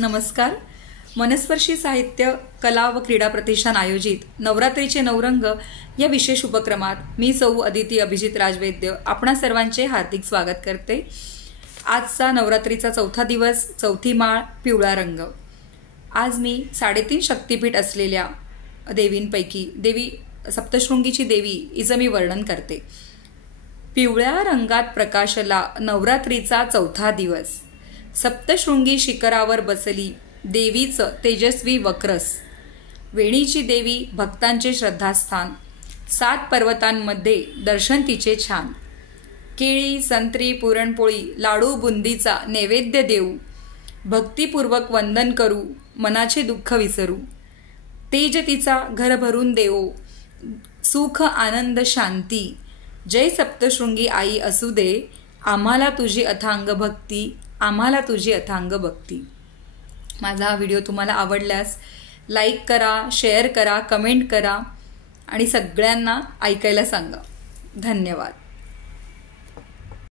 नमस्कार. मनस्पर्शी साहित्य कला व क्रीडा प्रतिष्ठान आयोजित नवरात्रीचे नवरंग या विशेष उपक्रमात मी सौ अदिती अभिजित राजवैद्य आपणा सर्वांचे हार्दिक स्वागत करते. आजचा नवरात्रीचा चौथा दिवस, चौथी माळ, पिवळा रंग. आज मी 3.5 शक्तिपीठ असलेल्या देवींपैकी देवी सप्तशृंगीची देवी हिचं मी वर्णन करते. पिवळ्या रंगात प्रकाशला नवरात्रीचा चौथा दिवस. सप्तशृंगी शिखरावर बसली देवीचं तेजस्वी वक्रस. वेणीची देवी भक्तांचे श्रद्धास्थान. 7 पर्वतांमध्ये दर्शन तिचे छान. केळी, संत्री, पुरणपोळी, लाडू, बुंदीचा नैवेद्य देऊ. भक्तिपूर्वक वंदन करू, मनाचे दुःख विसरू. तेज तिचा घर भरून देवो, सुख आनंद शांती. जय सप्तशृंगी आई असू दे, आम्हाला तुझी अथांग भक्ती, आम्हाला तुझी अथांग भक्ती. माझा हा व्हिडिओ तुम्हाला आवडल्यास लाईक करा, शेअर करा, कमेंट करा आणि सगळ्यांना ऐकायला सांगा. धन्यवाद.